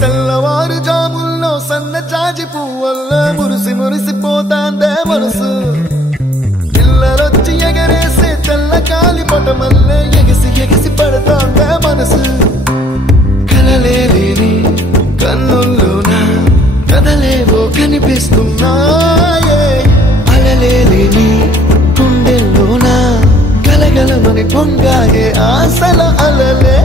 తెల్లవారు జాముల్లో సన్న జాజి పువ్వల్ల మురిసి మురిసిపోతాందే మనసు పిల్లలొచ్చి ఎగరేసే తెల్ల కాలి పటమల్లే ఎగిసి ఎగిసి పడతాందే మనసు కలలేని కన్నుల్లోనా కదలేవో కనిపిస్తున్నాయే అలలేని గుండెల్లోనా గలగలమని పొంగాయే ఆశల అలలే